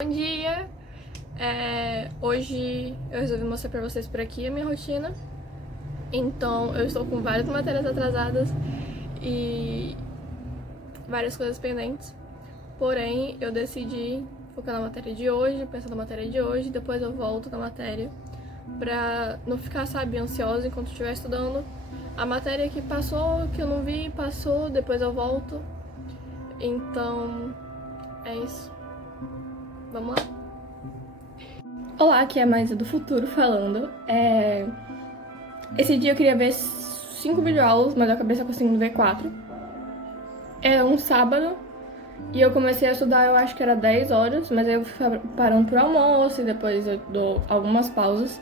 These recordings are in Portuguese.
Bom dia! Hoje eu resolvi mostrar pra vocês por aqui a minha rotina. Então eu estou com várias matérias atrasadas e várias coisas pendentes. Porém, eu decidi focar na matéria de hoje, pensar na matéria de hoje, depois eu volto na matéria pra não ficar, sabe, ansiosa enquanto estiver estudando. A matéria que passou, que eu não vi, passou, depois eu volto. Então, é isso. Vamos lá? Olá, aqui é a Maísa do Futuro falando. Esse dia eu queria ver 5 videoaulas, mas eu acabei só conseguindo ver 4. É um sábado e eu comecei a estudar, eu acho que era 10 horas, mas aí eu fui parando pro almoço e depois eu dou algumas pausas.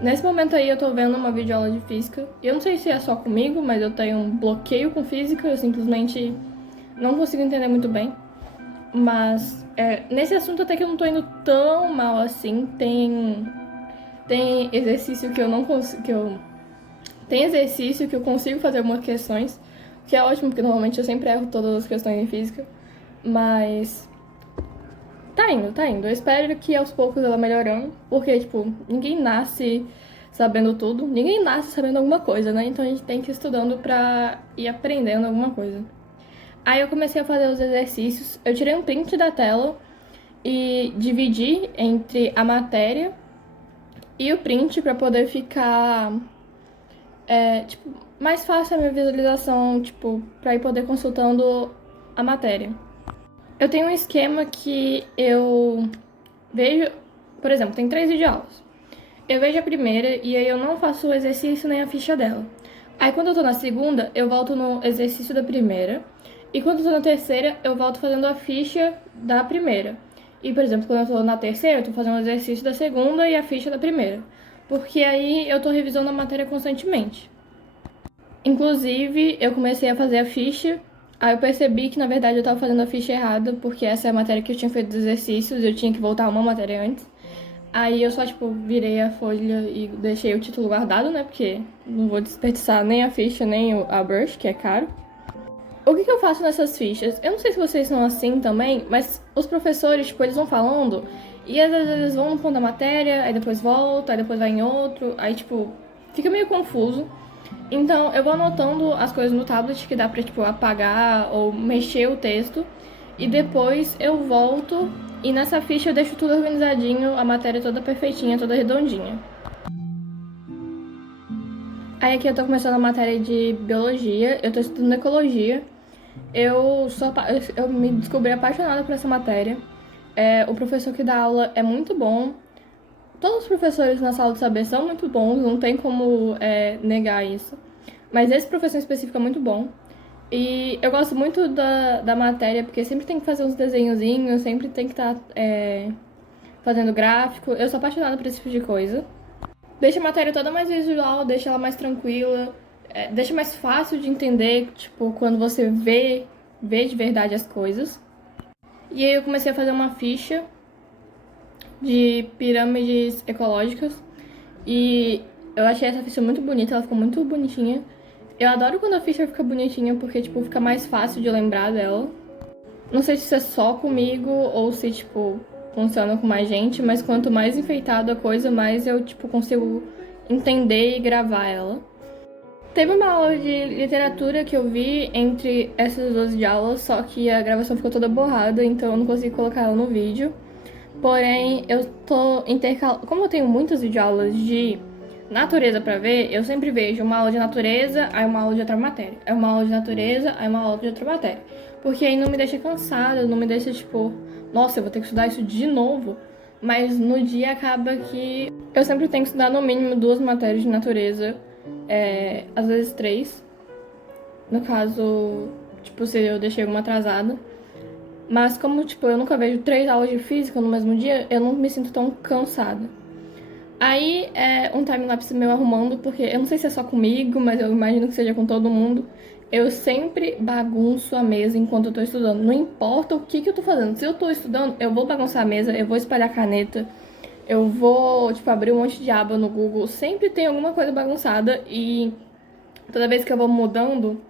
Nesse momento aí eu tô vendo uma videoaula de física. E eu não sei se é só comigo, mas eu tenho um bloqueio com física, eu simplesmente não consigo entender muito bem. Mas nesse assunto até que eu não tô indo tão mal assim. Tem exercício que eu não consigo. Tem exercício que eu consigo fazer algumas questões, que é ótimo, porque normalmente eu sempre erro todas as questões em física. Mas tá indo, tá indo. Eu espero que aos poucos ela melhorando, porque, tipo, ninguém nasce sabendo tudo, ninguém nasce sabendo alguma coisa, né? Então a gente tem que ir estudando pra ir aprendendo alguma coisa. Aí eu comecei a fazer os exercícios, eu tirei um print da tela e dividi entre a matéria e o print pra poder ficar, tipo, mais fácil a minha visualização, tipo, pra ir poder consultando a matéria. Eu tenho um esquema que eu vejo, por exemplo, tem 3 videoaulas. Eu vejo a primeira e aí eu não faço o exercício nem a ficha dela. Aí quando eu tô na segunda, eu volto no exercício da primeira. E quando eu tô na terceira, eu volto fazendo a ficha da primeira. E, por exemplo, quando eu tô na terceira, eu tô fazendo o exercício da segunda e a ficha da primeira. Porque aí eu tô revisando a matéria constantemente. Inclusive, eu comecei a fazer a ficha, aí eu percebi que na verdade eu tava fazendo a ficha errada, porque essa é a matéria que eu tinha feito os exercícios, eu tinha que voltar uma matéria antes. Aí eu só, tipo, virei a folha e deixei o título guardado, né? Porque não vou desperdiçar nem a ficha, nem a brush, que é caro. O que eu faço nessas fichas? Eu não sei se vocês são assim também, mas os professores, tipo, eles vão falando e às vezes eles vão num ponto da matéria, aí depois volta, aí depois vai em outro, aí, tipo, fica meio confuso. Então, eu vou anotando as coisas no tablet que dá pra, tipo, apagar ou mexer o texto. E depois eu volto e nessa ficha eu deixo tudo organizadinho, a matéria toda perfeitinha, toda redondinha. Aí aqui eu tô começando a matéria de biologia, eu tô estudando ecologia. Eu me descobri apaixonada por essa matéria. O professor que dá aula é muito bom. Todos os professores na sala de saber são muito bons, não tem como negar isso. Mas esse professor em específico é muito bom. E eu gosto muito da matéria, porque sempre tem que fazer uns desenhozinhos, sempre tem que estar fazendo gráfico. Eu sou apaixonada por esse tipo de coisa. Deixa a matéria toda mais visual, deixa ela mais tranquila, deixa mais fácil de entender, tipo, quando você vê de verdade as coisas. E aí eu comecei a fazer uma ficha de pirâmides ecológicas. E eu achei essa ficha muito bonita, ela ficou muito bonitinha. Eu adoro quando a ficha fica bonitinha, porque, tipo, fica mais fácil de lembrar dela. Não sei se isso é só comigo ou se, tipo, funciona com mais gente, mas quanto mais enfeitada a coisa, mais eu, tipo, consigo entender e gravar ela. Teve uma aula de literatura que eu vi entre essas duas de aulas, só que a gravação ficou toda borrada, então eu não consegui colocar ela no vídeo. Porém, eu tô intercalando. Como eu tenho muitas videoaulas de natureza pra ver, eu sempre vejo uma aula de natureza, aí uma aula de outra matéria. Aí uma aula de natureza, aí uma aula de outra matéria. Porque aí não me deixa cansada, não me deixa tipo, nossa, eu vou ter que estudar isso de novo. Mas no dia acaba que eu sempre tenho que estudar no mínimo 2 matérias de natureza, às vezes 3. No caso, tipo, se eu deixei uma atrasada. Mas como, tipo, eu nunca vejo 3 aulas de física no mesmo dia, eu não me sinto tão cansada. Aí é um time-lapse meu arrumando, porque eu não sei se é só comigo, mas eu imagino que seja com todo mundo. Eu sempre bagunço a mesa enquanto eu tô estudando. Não importa o que eu tô fazendo. Se eu tô estudando, eu vou bagunçar a mesa, eu vou espalhar caneta, eu vou, tipo, abrir um monte de aba no Google. Sempre tem alguma coisa bagunçada e toda vez que eu vou mudando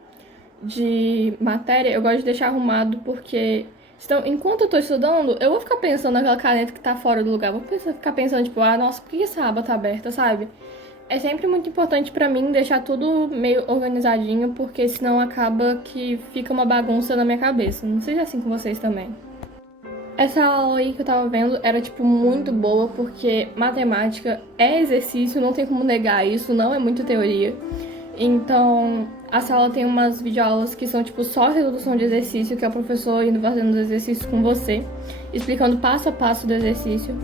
de matéria, eu gosto de deixar arrumado porque Então, enquanto eu tô estudando, eu vou ficar pensando naquela caneta que tá fora do lugar. Ficar pensando, tipo, ah, nossa, por que essa aba tá aberta, sabe? É sempre muito importante pra mim deixar tudo meio organizadinho, porque senão acaba que fica uma bagunça na minha cabeça. Não sei se é assim com vocês também. Essa aula aí que eu tava vendo era, tipo, muito boa, porque matemática é exercício, não tem como negar isso, não é muito teoria. Então, a sala tem umas videoaulas que são, tipo, só resolução de exercício, que é o professor indo fazendo os exercícios com você, explicando passo a passo do exercício.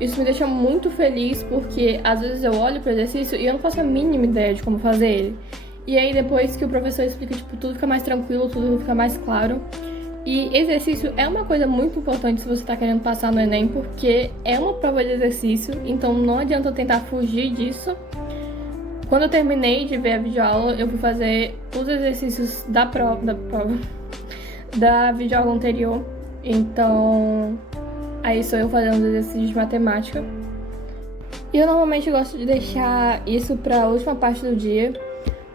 Isso me deixa muito feliz, porque às vezes eu olho pro exercício e eu não faço a mínima ideia de como fazer ele. E aí, depois que o professor explica, tipo, tudo fica mais tranquilo, tudo fica mais claro. E exercício é uma coisa muito importante se você está querendo passar no Enem, porque é uma prova de exercício, então não adianta tentar fugir disso. Quando eu terminei de ver a videoaula, eu fui fazer os exercícios da videoaula anterior. Então, aí sou eu fazendo os exercícios de matemática. E eu normalmente gosto de deixar isso para a última parte do dia,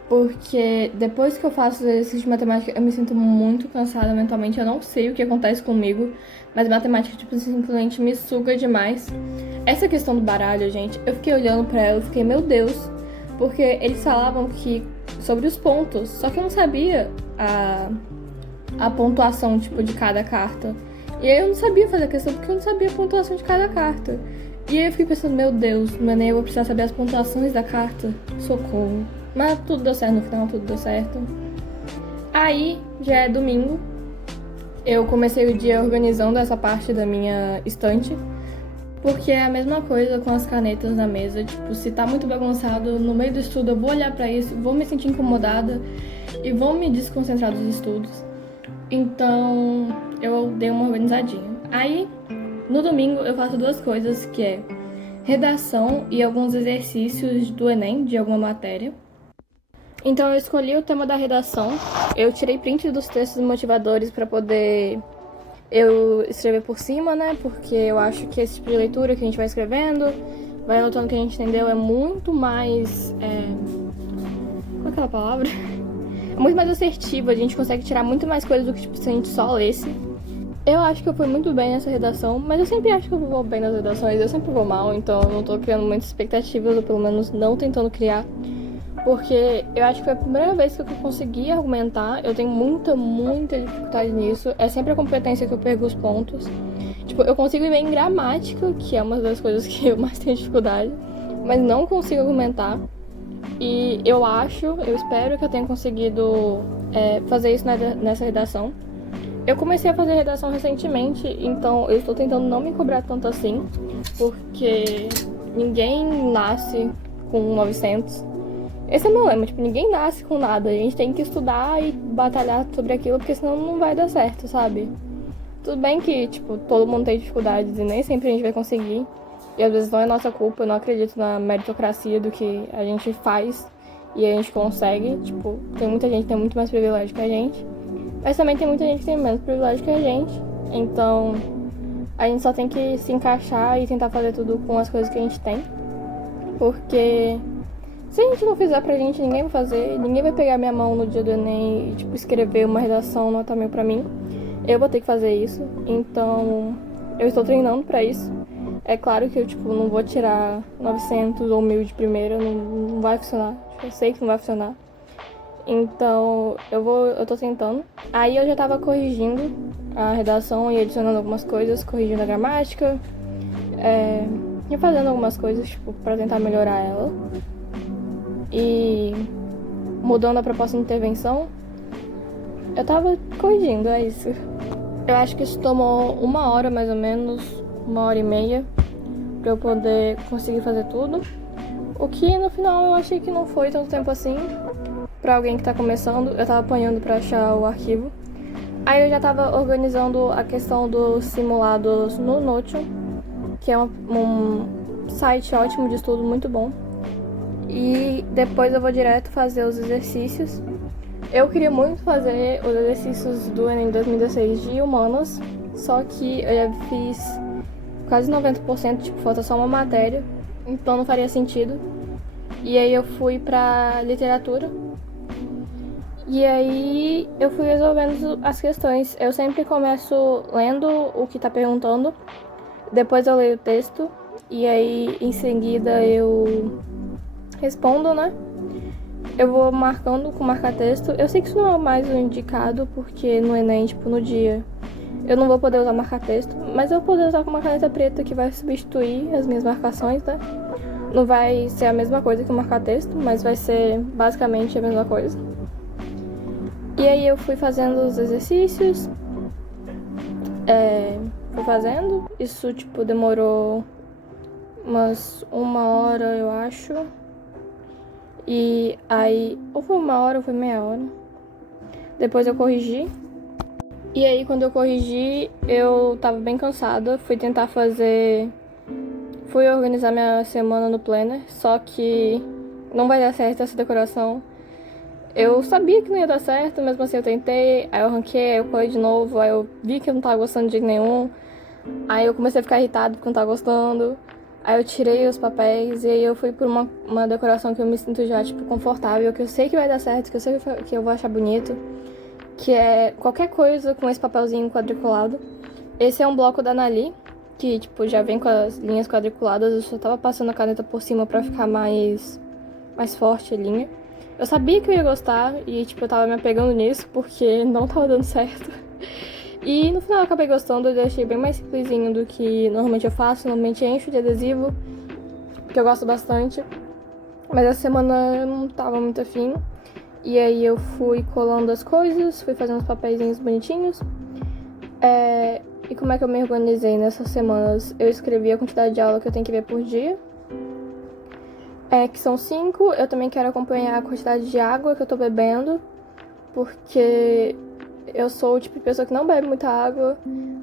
porque depois que eu faço os exercícios de matemática, eu me sinto muito cansada mentalmente. Eu não sei o que acontece comigo, mas matemática, tipo, simplesmente me suga demais. Essa questão do baralho, gente, eu fiquei olhando pra ela e fiquei, meu Deus, porque eles falavam que sobre os pontos, só que eu não sabia a pontuação, tipo, de cada carta. E aí eu não sabia fazer a questão porque eu não sabia a pontuação de cada carta. E aí eu fiquei pensando, meu Deus, no Enem eu vou precisar saber as pontuações da carta. Socorro. Mas tudo deu certo no final, tudo deu certo. Aí, já é domingo. Eu comecei o dia organizando essa parte da minha estante. Porque é a mesma coisa com as canetas na mesa. Tipo, se tá muito bagunçado, no meio do estudo eu vou olhar pra isso, vou me sentir incomodada e vou me desconcentrar dos estudos. Então, eu dei uma organizadinha. Aí, no domingo, eu faço duas coisas, que é redação e alguns exercícios do Enem, de alguma matéria. Então, eu escolhi o tema da redação. Eu tirei print dos textos motivadores para poder eu escrever por cima, né? Porque eu acho que esse tipo de leitura que a gente vai escrevendo, vai anotando o que a gente entendeu, é muito mais... Qual é aquela palavra? É muito mais assertivo, a gente consegue tirar muito mais coisas do que tipo, se a gente só lesse. Eu acho que eu fui muito bem nessa redação, mas eu sempre acho que eu vou bem nas redações, eu sempre vou mal, então eu não tô criando muitas expectativas, ou pelo menos não tentando criar. Porque eu acho que foi a primeira vez que eu consegui argumentar. Eu tenho muita dificuldade nisso. É sempre a competência que eu perco os pontos. Tipo, eu consigo ir bem em gramática, que é uma das coisas que eu mais tenho dificuldade. Mas não consigo argumentar. E eu espero que eu tenha conseguido fazer isso nessa redação. Eu comecei a fazer redação recentemente, então eu estou tentando não me cobrar tanto assim. Porque ninguém nasce com 900. Esse é o meu lema, tipo, ninguém nasce com nada. A gente tem que estudar e batalhar sobre aquilo, porque senão não vai dar certo, sabe? Tudo bem que, tipo, todo mundo tem dificuldades e nem sempre a gente vai conseguir. E às vezes não é nossa culpa, eu não acredito na meritocracia do que a gente faz e a gente consegue. Tipo, tem muita gente que tem muito mais privilégio que a gente, mas também tem muita gente que tem menos privilégio que a gente. Então, a gente só tem que se encaixar e tentar fazer tudo com as coisas que a gente tem. Porque... se a gente não fizer pra gente, ninguém vai fazer. Ninguém vai pegar minha mão no dia do Enem e, tipo, escrever uma redação nota 1000 pra mim. Eu vou ter que fazer isso. Então, eu estou treinando pra isso. É claro que eu, tipo, não vou tirar 900 ou 1000 de primeira. Não vai funcionar. Eu sei que não vai funcionar. Então, eu tô tentando. Aí eu já tava corrigindo a redação e adicionando algumas coisas. Corrigindo a gramática. E fazendo algumas coisas, tipo, pra tentar melhorar ela. E mudando a proposta de intervenção, eu tava corrigindo, é isso. Eu acho que isso tomou 1 hora mais ou menos, 1h30, pra eu poder conseguir fazer tudo. O que no final eu achei que não foi tanto tempo assim. Pra alguém que tá começando, eu tava apanhando pra achar o arquivo. Aí eu já tava organizando a questão dos simulados no Notion, que é um site ótimo de estudo, muito bom. E depois eu vou direto fazer os exercícios. Eu queria muito fazer os exercícios do Enem 2016 de humanas, só que eu já fiz quase 90%, tipo, falta só uma matéria, então não faria sentido. E aí eu fui pra literatura. E aí eu fui resolvendo as questões. Eu sempre começo lendo o que tá perguntando, depois eu leio o texto, e aí em seguida eu respondo, né? Eu vou marcando com marca-texto. Eu sei que isso não é mais o indicado, porque no Enem, tipo, no dia, eu não vou poder usar marca-texto, mas eu vou poder usar com uma caneta preta que vai substituir as minhas marcações, né? Não vai ser a mesma coisa que o marca-texto, mas vai ser basicamente a mesma coisa. E aí eu fui fazendo os exercícios, fui fazendo. Isso, tipo, demorou umas 1 hora, eu acho. E aí, ou foi 1 hora ou foi meia hora. Depois eu corrigi. E aí, quando eu corrigi, eu tava bem cansada. Fui organizar minha semana no Planner, só que não vai dar certo essa decoração. Eu sabia que não ia dar certo, mesmo assim eu tentei, aí eu ranquei, aí eu colei de novo, aí eu vi que eu não tava gostando de jeito nenhum, aí eu comecei a ficar irritado porque eu não tava gostando, aí eu tirei os papéis e aí eu fui por uma decoração que eu me sinto já, tipo, confortável, que eu sei que vai dar certo, que eu sei que eu vou achar bonito, que é qualquer coisa com esse papelzinho quadriculado. Esse é um bloco da Nali, que, tipo, já vem com as linhas quadriculadas, eu só tava passando a caneta por cima pra ficar mais forte a linha. Eu sabia que eu ia gostar e, tipo, eu tava me apegando nisso porque não tava dando certo. E no final eu acabei gostando, eu deixei bem mais simplesinho do que normalmente eu faço. Normalmente encho de adesivo, que eu gosto bastante. Mas essa semana eu não tava muito afim. E aí eu fui colando as coisas, fui fazendo os papeizinhos bonitinhos. E como é que eu me organizei nessas semanas? Eu escrevi a quantidade de aula que eu tenho que ver por dia. Que são 5. Eu também quero acompanhar a quantidade de água que eu tô bebendo, porque eu sou o tipo de pessoa que não bebe muita água.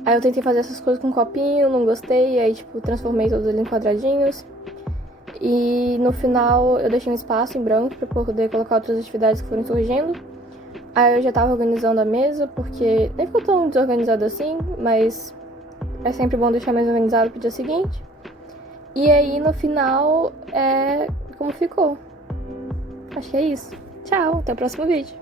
Aí eu tentei fazer essas coisas com um copinho, não gostei, aí tipo, transformei todos eles em quadradinhos. E no final eu deixei um espaço em branco pra poder colocar outras atividades que foram surgindo. Aí eu já tava organizando a mesa, porque nem ficou tão desorganizado assim, mas é sempre bom deixar mais organizado pro dia seguinte. E aí, no final, como ficou. Acho que é isso. Tchau, até o próximo vídeo.